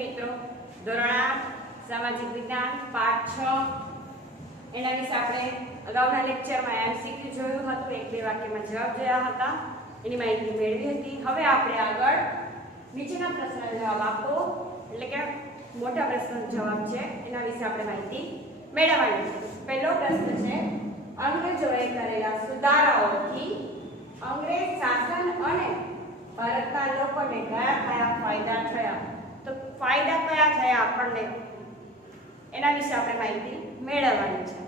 મિત્રો, ધોરણ 8 સામાજિક વિજ્ઞાન પાઠ 6 એના વિશે આપણે અગાઉના લેક્ચરમાં એમસીક્યુ જોયું હતું, એક બે વાક્યમાં જવાબ જોયા હતા, એની માહિતી મેળવી હતી. હવે આપણે આગળ નીચેના પ્રશ્નનો જવાબ આપો, એટલે કે મોટા પ્રશ્નનો જવાબ છે એના વિશે આપણે માહિતી મેળવવાની છે. પહેલો પ્રશ્ન છે, અંગ્રેજોએ કરેલા સુધારાઓથી અંગ્રેજ શાસન અને ભારતના લોકોને કયા કયા ફાયદા થયા? તો ફાયદા કયા થયા આપણને એના વિશે આપણે માહિતી મેળવવાની છે.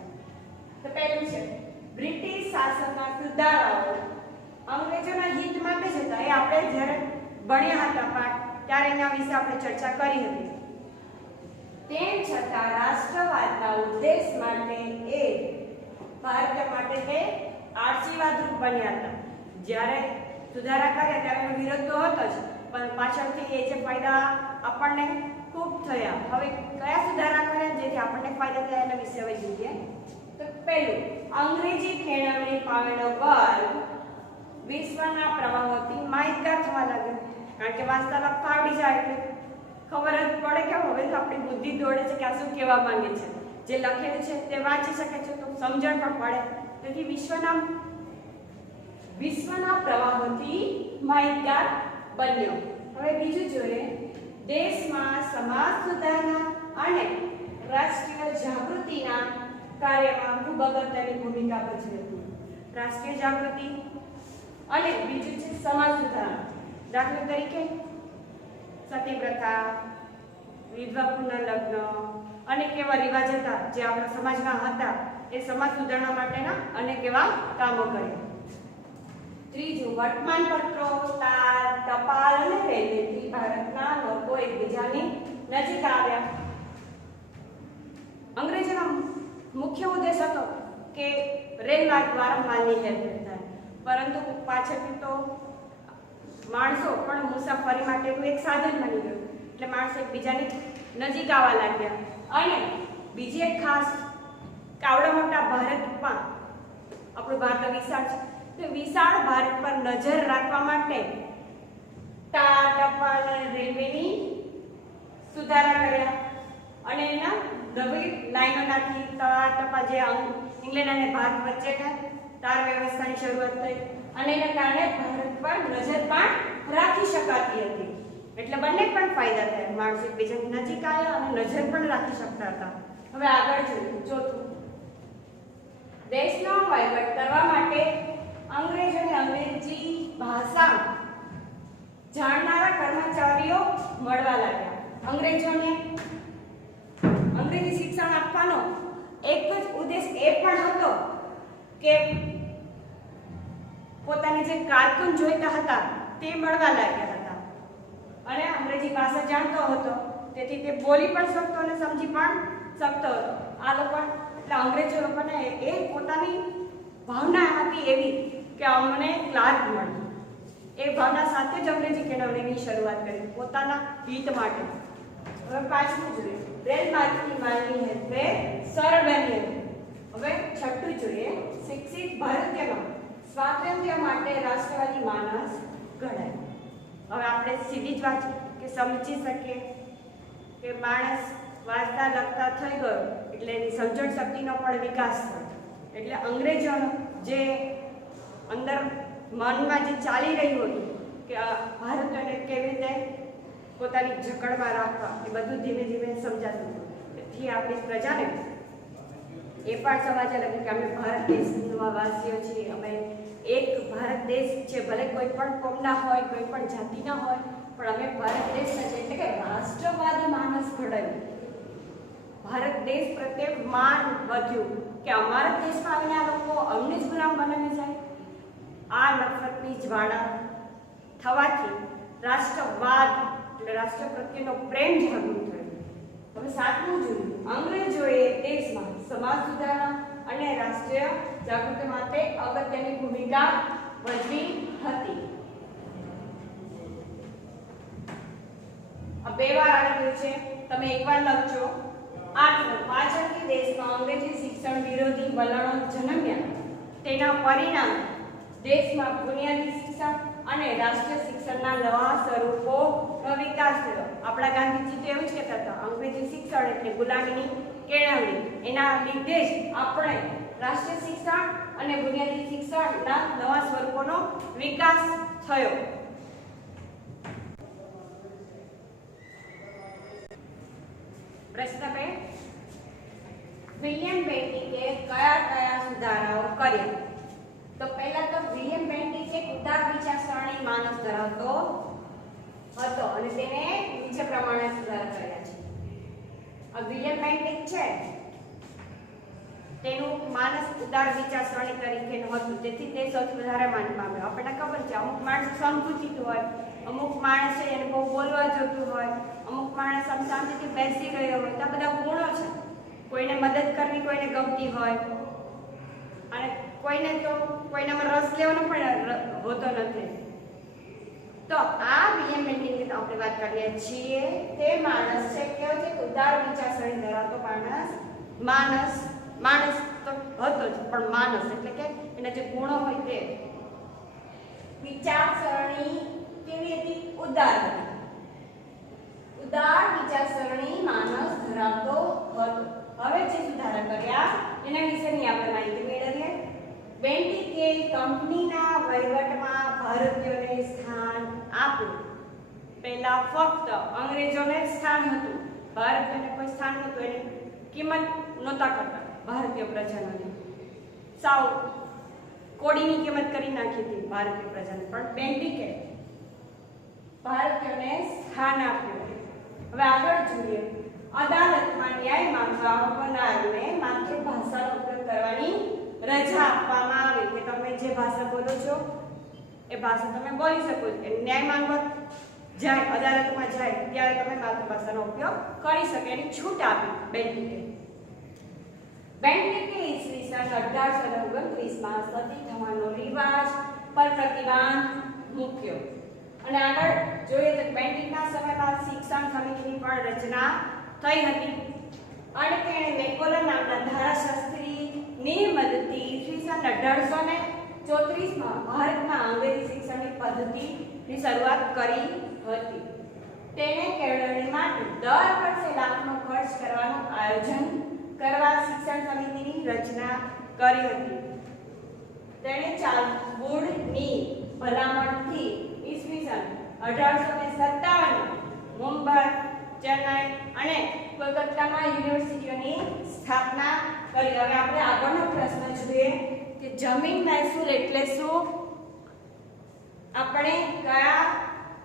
તો પહેલું છે, બ્રિટિશ શાસનના સુધારાઓ અંગ્રેજોના હિત માટે જ હતા. એ આપણે જ્યારે ભણ્યા હતા પાઠ ત્યારે એના વિશે આપણે ચર્ચા કરી હતી. તેમ છતાં રાષ્ટ્રવાદના ઉદ્દેશ માટે એ ભારત માટે તે આશીર્વાદરૂપ બન્યા હતા. જ્યારે સુધારા કર્યા ત્યારે એનો વિરોધ તો હતો જ, પણ પાછળથી એ જે ફાયદા આપણને ખૂબ થયા. હવે કયા સુધારા કર્યા જેથી આપણને ફાયદા થયા એના વિશે હવે જોઈએ. તો પહેલું, અંગ્રેજી કેળવણી પામેલો વર્ગ વિશ્વના પ્રવાહોથી માહિતગાર થવા લાગ્યો. કારણ કે વાંચતા લખતા આવડી જાય એટલે ખબર જ પડે કે હવે તો આપણી બુદ્ધિ દોડે છે કે આ શું કહેવા માંગે છે. જે લખેલું છે તે વાંચી શકે છે તો સમજણ પણ પડે. તેથી વિશ્વના પ્રવાહોથી માહિતગાર બન્યો. હવે બીજું જોઈએ, દેશમાં સમાજ સુધારણા અને રાષ્ટ્રીય જાગૃતિના કાર્યમાં ખૂબ અગત્યની ભૂમિકા ભજવી હતી. રાષ્ટ્રીય જાગૃતિ અને બીજું છે સમાજ સુધારણા. દાખલા તરીકે સતી પ્રથા, વિધવા પુનર્લગ્ન અને કેવા રિવાજ હતા જે આપણા સમાજમાં હતા એ સમાજ સુધારણા માટેના અનેક એવા કામો કર્યા. ત્રીજું, વર્તમાનપત્રો, તાર, ટપાલ અને રેલવેથી ભારતના લોકો એકબીજાની નજીક આવ્યા. અંગ્રેજોનો મુખ્ય ઉદ્દેશ હતો કે રેલમાર્ગ દ્વારા માલની હેરફેર થાય, પરંતુ પાછળથી તો માણસો પણ મુસાફરી માટેનું એક સાધન બની ગયું, એટલે માણસો એકબીજાની નજીક આવવા લાગ્યા. અને બીજી એક ખાસ કાવડા મોટા ભારતમાં, આપણું ભારત વિશાળ છે, તો વિશાળ ભારત પર નજર રાખવા માટે તાર, ટપાલ અને રેલવેની સુધારા કર્યા. અને એના નવી લાઈનો નાખી. તાર, ટપાલ જે ઇંગ્લેન્ડ અને ભારત વચ્ચેના તાર વ્યવસ્થાની શરૂઆત થઈ અને એના કારણે ભારત પર નજર પણ રાખી શકાતી હતી. એટલે બંને પણ ફાયદા થયા. માણસો એકબીજાની નજીક આવ્યા અને નજર પણ રાખી શકતા હતા. હવે આગળ જોઈએ. ચોથું, દેશનો વહીવટ કરવા માટે અંગ્રેજોને અંગ્રેજી ભાષા જાણનારા કર્મચારીઓ મળવા લાગ્યા. અંગ્રેજોને અંગ્રેજી શિક્ષણ આપવાનો એક જ ઉદ્દેશ એ પણ હતો કે પોતાની જે કારકુન જોઈતા હતા તે મળવા લાગ્યા હતા. અને અંગ્રેજી ભાષા જાણતો હતો, તેથી તે બોલી પણ શકતો અને સમજી પણ શકતો હતો. આ લોકો એટલે અંગ્રેજો લોકોને એ પોતાની ભાવના હતી એવી કે અમને ક્લાર્ક મળે. એ ભાવના સાથે જ અંગ્રેજી કેળવણીની શરૂઆત કરી પોતાના હિત માટે. હવે પાછું જોઈએ, રેલ માર્ગની માલની હેરફેર સરળ બની હતી. હવે છઠ્ઠું જોઈએ, શિક્ષિત ભારતીયનો સ્વાતંત્ર્ય માટે રાષ્ટ્રવાદી માનસ ઘડાય. હવે આપણે સીધી જ વાત કે સમજી શકીએ કે માણસ વાંચતા લખતા થઈ ગયો એટલે એની સમજણ શક્તિનો પણ વિકાસ થયો. એટલે અંગ્રેજોનો જે અંદર મનમાં જે ચાલી રહ્યું હતું કે ભારતને કેવી રીતે પોતાની જકડમાં રાખવા, એ બધું ધીમે ધીમે સમજાતું હતું. તેથી આપણી પ્રજાને એ પણ સમજવા લાગે કે અમે ભારત દેશના વાસીઓ છીએ, અમે એક ભારત દેશ છે. ભલે કોઈ પણ કોમના હોય, કોઈ પણ જાતિના હોય, પણ અમે ભારત દેશના છે. એટલે કે રાષ્ટ્રવાદી માનસ ઘડાયું. ભારત દેશ પ્રત્યે માન વધ્યું કે અમારા દેશમાં આવીને આ લોકો અમને જ ગુલામ બનાવી જાય. આ નફરતની જ્વાળા થવાથી રાષ્ટ્રવાદ એટલે રાષ્ટ્ર પ્રત્યેનો પ્રેમ જાગૃત થયો. હવે સાતમું જોયું, અંગ્રેજોએ દેશમાં સમાજ સુધારણા અને રાષ્ટ્રીય જાગૃતિ માટે અગત્યની ભૂમિકા ભજવી હતી. આ બે વાર આવેલું છે, તમે એકવાર લખજો. આઠમું, પાછળથી દેશમાં અંગ્રેજી શિક્ષણ વિરોધી વલણો જન્મ્યા. તેના પરિણામે દેશમાં બુનિયાદી શિક્ષણ અને રાષ્ટ્રીય શિક્ષણના નવા સ્વરૂપોનો વિકાસ થયો. આપણા ગાંધીજી તો એવું જ કહેતા હતા, અંગ્રેજી શિક્ષણ એટલે ગુલામીની કેળવણી. એના લીધે જ આપણે રાષ્ટ્રીય શિક્ષણ અને બુનિયાદી શિક્ષણના નવા સ્વરૂપોનો વિકાસ થયો. પ્રશ્ન 2, વિલિયમ બેન્ટિકે કયા કયા સુધારાઓ કર્યા? તો પહેલા તો વિલિયમ બેન્ટિક એક ઉદાર વિચારસરણી માણસ ધરાવતો હતો અને તેને નીચે પ્રમાણે સુધારા કર્યા છે. આ વિલિયમ બેન્ટિક છે તેનું માણસ ઉદાર વિચારસરણી તરીકેનું હતું, તેથી તે સૌથી વધારે માન પામ્યો. આપણને ખબર છે અમુક માણસ સંકુચિત હોય, અમુક માણસ છે એને બહુ બોલવા જોતું હોય, અમુક માણસ શાંતિથી બેસી રહ્યો હોય. તો આ બધા ગુણો છે. કોઈને મદદ કરવી કોઈને ગમતી હોય અને કોઈનામાં રસ લેવાનો પણ હોતો નથી. તો આ વિલિયમ બેન્ટિકની આપણે વાત કરીએ છીએ. તે માણસ છે કેવો છે? ઉદાર વિચારસરણી ધરાવતો માણસ તો હતો જ, પણ માણસ એટલે કે એના જે ગુણો હોય તે. વિચારસરણી કેવી હતી? ઉદાર હતી. ઉદાર વિચારસરણી માણસ ધરાવતો હતો. હવે જે સુધારા કર્યા એના વિશેની આપણે માહિતી મેળવીએ. બેન્ટિકે કંપનીના વહીવટમાં ભારતીયોને સ્થાન આપ્યું. પહેલા ફક્ત અંગ્રેજોને સ્થાન હતું, ભારતીયોને કોઈ સ્થાન નહોતું. એની કિંમત નહોતા કરતા ભારતીય પ્રજાની. સાવ કોડીની કિંમત કરી નાખી હતી ભારતીય પ્રજાને. પણ બેન્ટિકે ભારતીયોને સ્થાન આપ્યું. હવે આગળ જોઈએ. અદાલતમાં ન્યાય માંગવા આવનારને માતૃભાષાનો ઉપયોગ કરવાની રજા આપવામાં આવી કે તમે જે ભાષા બોલો છો એ ભાષા તમે બોલી શકો છો. ન્યાય માંગવા જાય, અદાલતમાં જાય ત્યારે તમે માતૃભાષાનો ઉપયોગ કરી શકો એની છૂટ આપી બેન્ટિકે. બેન્ટિકે ઈસવીસન 1829માં સતી થવાનો રિવાજ પર પ્રતિબંધ મૂક્યો. અને આગળ જોઈએ તો બેન્ટિકના સમયમાં શિક્ષણ સમિતિની પણ રચના થઈ હતી અને તેણે મેકોલર નામના ધારાશાસ્ત્રીની મદદથી ઈસવીસન 1834માં ભારતમાં અંગ્રેજી શિક્ષણની પદ્ધતિની શરૂઆત કરી હતી. તેણે કેળવણી માટે દર વર્ષે લાખનો ખર્ચ કરવાનું આયોજન કરવા શિક્ષણ સમિતિની રચના કરી હતી. તેણે ચાર્લ્સ ભલામણથી ઈસવીસન 1857 મુંબઈ, ચેન્નઈ અને કોલકાતામાં યુનિવર્સિટીઓની સ્થાપના કરી. હવે આપણે આગળનો પ્રશ્ન જોઈએ કે જમીન મહેસૂલ એટલે શું? આપણે કયા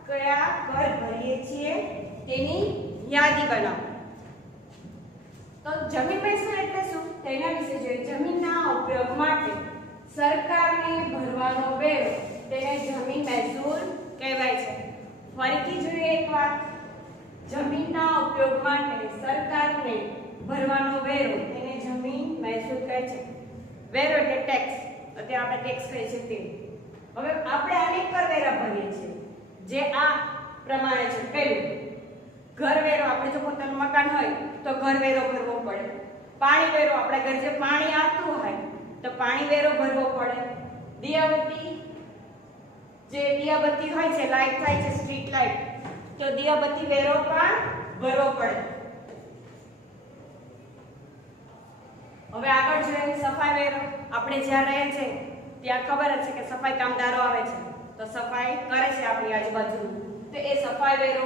કયા કર ભરીએ છીએ તેની યાદી બનાવો. તો જમીન મહેસૂલ એટલે શું તેના વિશે જોઈએ. જમીનના ઉપયોગ માટે સરકારને ભરવાનો વેરો તેને જમીન મહેસૂલ કહેવાય છે. ફરીથી જોઈએ એક વાત. જમીનના ઉપયોગ માટે સરકારને ભરવાનો વેરો તેને જમીન મહેસૂલ કહે છે. વેરો એટલે ટેક્સ. અત્યારે આપણે ટેક્સ કહીએ છીએ તે. હવે આપણે અનેક કરવેરા ભરીએ છીએ જે આ પ્રમાણે છે. પહેલું ઘરવેરો. આપણે જો પોતાનું મકાન હોય તો ઘરવેરો ભરવો પડે. પાણી વેરો. આપણે ઘરે જે પાણી આવતું હોય તો પાણી વેરો ભરવો પડે. દિયાબત્તી, જે દિયાબત્તી હોય છે, લાઈટ થાય છે, સ્ટ્રીટ લાઈટ, તો દિયાબત્તી વેરો પણ ભરવો પડે. હવે આગળ જોઈએ સફાઈ વેરો. આપણે જ્યાં રહીએ છીએ ત્યાં ખબર જ છે કે સફાઈ કામદારો આવે છે તો સફાઈ કરે છે આપણી આજુબાજુ, તો એ સફાઈ વેરો.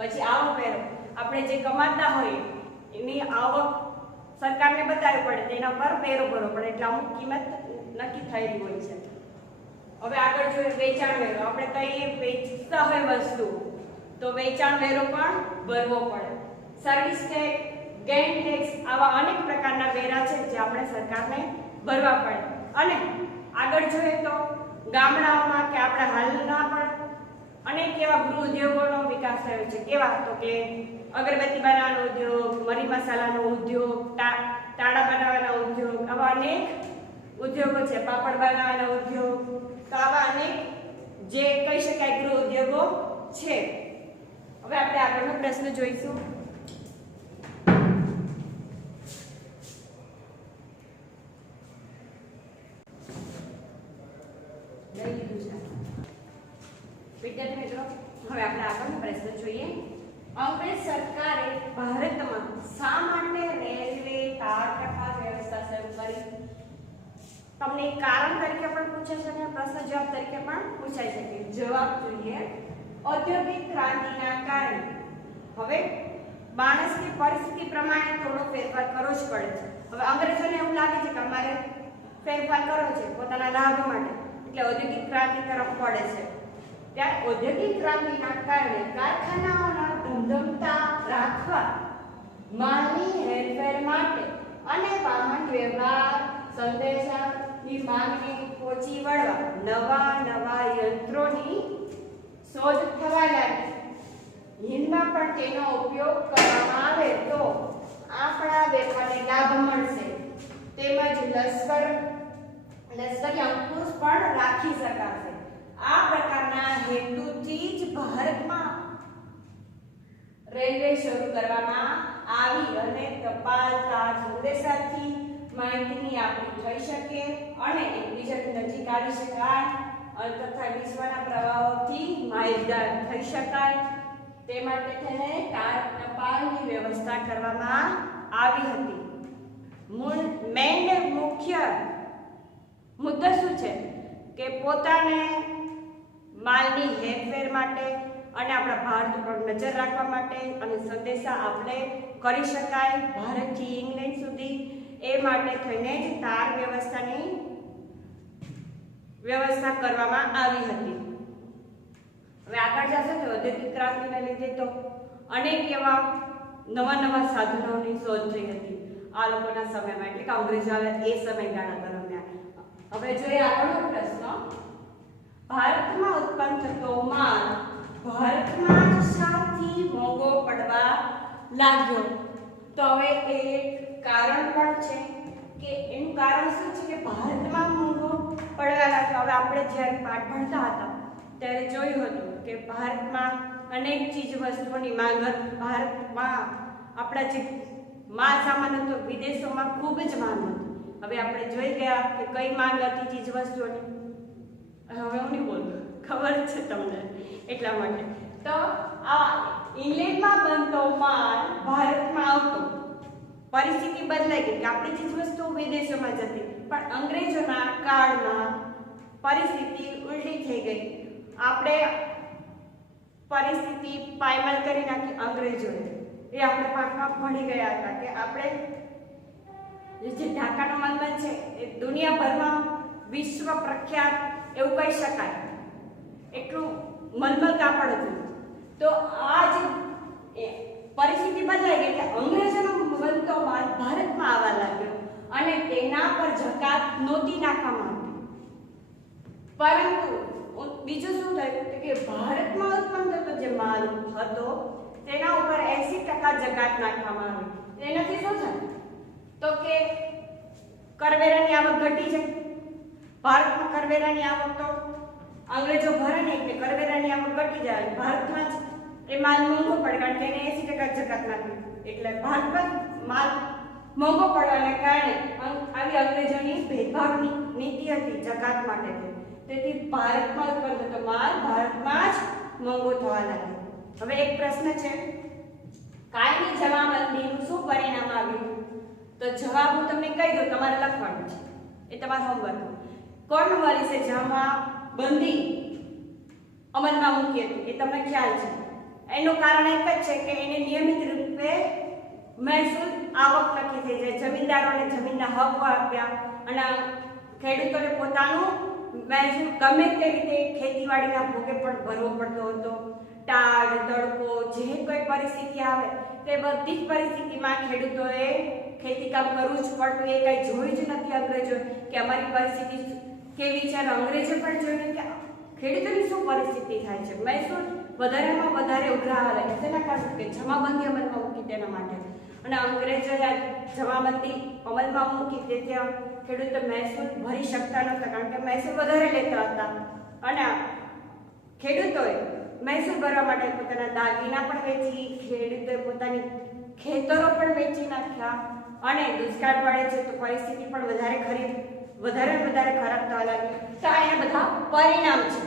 પછી આવક વેરો. આપણે જે કમાતા હોઈએ એની આવક સરકારને બતાવવી પડે, તેના પર વેરો ભરવો પડે, એટલે અમુક કિંમત નક્કી થયેલી હોય છે. હવે આગળ જોઈએ વેચાણ વેરો. આપણે કઈ વેચતા હોય વસ્તુ તો વેચાણ વેરો પણ ભરવો પડે. સર્વિસ ટેક્સ, ગેઇન ટેક્સ, આવા અનેક પ્રકારના વેરા છે જે આપણે સરકારને ભરવા પડે. અને આગળ જોઈએ તો ગામડાઓમાં કે આપણા હાલના પણ અનેક એવા ગૃહ ઉદ્યોગોનો વિકાસ થયો છે. કેવા? તો કે અગરબત્તી બનાવવાનો ઉદ્યોગ, મરી મસાલાનો ઉદ્યોગ, તાળા બનાવવાના ઉદ્યોગ, આવા અનેક ઉદ્યોગો છે. પાપડ બનાવવાના ઉદ્યોગ, તો આવા અનેક જે કહી શકાય ગૃહ ઉદ્યોગો છે. હવે આપણે આગળનો પ્રશ્ન જોઈશું. સરકારે ભારતમાં શા માટે રેલવે તાર ટપાલ વ્યવસ્થા શરૂ કરી? તમને એક કારણ તરીકે પણ પૂછાઈ શકે, પ્રશ્ન જવાબ તરીકે પણ પૂછાઈ શકે. જવાબ જોઈએ, ઔદ્યોગિક ક્રાંતિના કારણે. હવે માણસની પરિસ્થિતિ પ્રમાણે થોડો ફેરફાર કરવો જ પડે છે. હવે અંગ્રેજોને એવું લાગે છે કે અમારે ફેરફાર કરવો છે પોતાના લાભ માટે, એટલે ઔદ્યોગિક ક્રાંતિ તરફ પડે છે. ત્યારે ઔદ્યોગિક ક્રાંતિના કારણે કારખાનાઓના ધમધમતા રાખવા, માલની હેરફેર માટે અને વાહન વ્યવહાર, સંદેશાની માંગને પહોંચી વળવા નવા યંત્રોની શોધ થવા લાગી. હિંદમાં પણ તેનો ઉપયોગ કરવામાં આવે તો આપણા વેપારને લાભ મળશે, તેમજ લશ્કરી અંકુશ પણ રાખી શકાશે. આ પ્રકારના હેતુથી જ ભારતમાં રેલવે શરૂ કરવામાં આવી અને ટપાલ તાર સંદેશાથી માહિતીની આપણી થઈ શકે અને એકબીજાની નજીક આવી શકાય તથા વિશ્વના પ્રવાહોથી માહિતગાર થઈ શકાય. તે માટે તેને ટપાલની વ્યવસ્થા કરવામાં આવી હતી. મુખ્ય મુદ્દો શું છે કે પોતાને માલની હેરફેર માટે અને આપણા ભારત ઉપર નજર રાખવા માટે અને સંદેશા આપણે કરી શકાય ભારતથી ઇંગ્લેન્ડ સુધી, એ માટે થઈને જ તાર વ્યવસ્થાની વ્યવસ્થા કરવામાં આવી હતી. હવે આગળ જશે તો ઔદ્યોગિક ક્રાંતિના લીધે તો અનેક એવા નવા સાધનોની શોધ થઈ હતી આ લોકોના સમયમાં, એટલે કે અંગ્રેજો એ સમયગાળા દરમિયાન. હવે જોઈએ આગળનો પ્રશ્ન, ભારતમાં ઉત્પન્ન થતો માલ ભારતમાં જ શાથી મોંઘો પડવા લાગ્યો? તો હવે એક કારણ પણ છે કે એનું કારણ શું છે કે ભારતમાં મોંઘો પડવા લાગ્યો. હવે આપણે જ્યારે પાઠ ભણતા હતા ત્યારે જોયું હતું કે ભારતમાં અનેક ચીજ વસ્તુઓની માંગ હતી. ભારતમાં આપણા જે માલ સામાન હતો વિદેશોમાં ખૂબ જ માંગ હતી. હવે આપણે જોઈ ગયા કે કઈ માંગ હતી ચીજ વસ્તુઓની. હવે હું નહીં બોલું, ખબર છે તમને, એટલા માટે. તો આ ઇંગ્લેન્ડમાં બનતો માલ ભારતમાં આવતો, પરિસ્થિતિ બદલાઈ ગઈ કે આપણી ચીજ વસ્તુઓ વિદેશોમાં જતી, પણ અંગ્રેજોના કાળમાં પરિસ્થિતિ ઉલટી થઈ ગઈ. આપણે પરિસ્થિતિ પાયમાલ કરી નાખી અંગ્રેજોએ. એ આપણે પાઠમાં ભણી ગયા હતા કે આપણે જે ઢાકાનો મલમલ છે એ દુનિયાભરમાં વિશ્વ પ્રખ્યાત એવું કહી શકાય, એટલું મલમલ કાપડ હતું. તો આ જ પરિસ્થિતિ બદલાઈ ગઈ કે અંગ્રેજોનો બનતો માલ ભારતમાં આવવા લાગ્યો અને તેના પર જકાત નહોતી નાખવામાં આવતી. પરંતુ બીજું શું થયું કે ભારતમાં ઉત્પન્ન થતો જે માલ હતો તેના ઉપર 80% જકાત નાખવામાં આવી. એનાથી શું થાય તો કે કરવેરાની આવક ઘટી જાય. ભારતમાં કરવેરાની આવક તો અંગ્રેજો ભરે નહીં એટલે કરવેરાની આવક ઘટી જાય. ભારતમાં જ એ માલ મોંઘો પડે કારણ કે એને 80% જકાત નાખી, એટલે ભારતમાં માલ મોંઘો પડવાને કારણે આવી અંગ્રેજોની ભેદભાવની નીતિ હતી જકાત માટે. તેથી ભારતમાં ઉત્પન્ન થતો માલ ભારતમાં જ મોંઘો થવા લાગ્યો. હવે એક પ્રશ્ન છે, કાયમી જમાબંધીનું શું પરિણામ આવ્યું? તો જવાબ હું તમને કહી દઉં, તમારે લખવાનું છે, એ તમારું હોમવર્ક. કોર્નવાલિસે જમાબંધી અમલમાં મૂકી હતી, એ તમને ખ્યાલ છે. એનું કારણ એક જ છે કે એને નિયમિત રૂપે મહેસૂલ આવક નક્કી થઈ જાય. જમીનદારોને જમીનના હક આપ્યા અને ખેડૂતોને પોતાનું મહેસૂલ ગમે તે રીતે ખેતીવાડીના ભોગે પણ ભરવો પડતો હતો. ટાઢ તડકો જે કોઈ પરિસ્થિતિ આવે તે બધી જ પરિસ્થિતિમાં ખેડૂતોએ ખેતીકામ કરવું જ પડતું. એ કંઈ જોયું જ નથી અંગ્રેજોએ કે અમારી પરિસ્થિતિ કેવી છે. અંગ્રેજો પણ જોયું કે ખેડૂતોની શું પરિસ્થિતિ થાય છે. મહેસૂલ વધારેમાં વધારે ઉઘરાવા લાગે, તેના કારણે કે જમાબંધી અમલમાં મૂકી તેના માટે. અને અંગ્રેજોએ જમાબંધી અમલમાં મૂકી તેથી ખેડૂતો મહેસૂલ ભરી શકતા નહોતા કારણ કે મહેસૂલ વધારે લેતા હતા. અને ખેડૂતોએ મહેસૂલ ભરવા માટે પોતાના દાગીના પણ વેચી, ખેડૂતોએ પોતાની ખેતરો પણ વેચી નાખ્યા. અને દુષ્કાળ પડે છે તો પરિસ્થિતિ પણ વધારે ખરાબ થવા લાગી. તો આ એના બધા પરિણામ છે,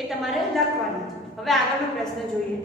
એ તમારે લખવાના છે. હવે આગળનો પ્રશ્ન જોઈએ.